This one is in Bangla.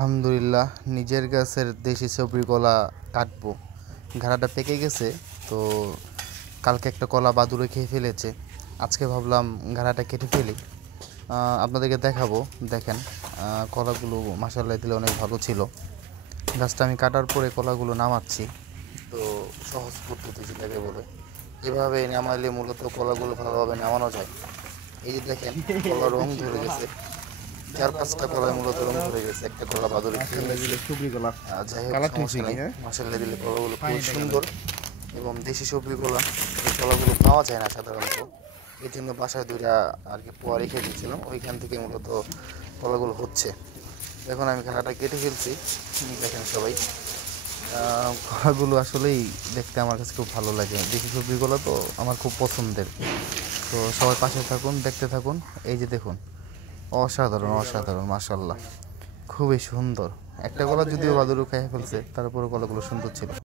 আলহামদুলিল্লাহ নিজের গাছের দেশি সবরি কলা কাটবো। ঘাড়াটা পেকে গেছে, তো কালকে একটা কলা বাদুড়ে খেয়ে ফেলেছে। আজকে ভাবলাম ঘাড়াটা কেটে ফেলি, আপনাদেরকে দেখাবো। দেখেন, কলাগুলো মাশাআল্লাহ দিলে অনেক ভালো ছিল। গাছটা আমি কাটার পরে কলাগুলো নামাচ্ছি। তো সহজ পদ্ধতি যেটাকে বলে, এভাবে নামাইলে মূলত কলাগুলো ভালোভাবে নামানো যায়। এই যে দেখেন, কলা রং ধরে গেছে। 4-5টা কলায় মূলত রং ধরে গেছে, একটা কলা বাদুড়ে খেয়ে গেছে। যাই হোক, সমস্যা নাই। মাসাল্লাহ দিলে কলাগুলো খুব সুন্দর এবং দেশি সবজি কলা, এই কলাগুলো পাওয়া যায় না সাধারণত। এই জন্য বাসায় দুইটা আর কি পোয়া রেখে দিয়েছিলাম, ওইখান থেকে মূলত কলাগুলো হচ্ছে। এখন আমি খানাটা কেটে ফেলছি। দেখেন সবাই, কলাগুলো আসলেই দেখতে আমার কাছে খুব ভালো লাগে। দেশি সবজিগুলো তো আমার খুব পছন্দের। তো সবাই পাশে থাকুন, দেখতে থাকুন। এই যে দেখুন, অসাধারণ অসাধারণ, মাশাআল্লাহ খুবই সুন্দর। একটা কলা যদিও বাদুড় খেয়ে ফেলছে, তারপরে কলাগুলো সুন্দর ছিল।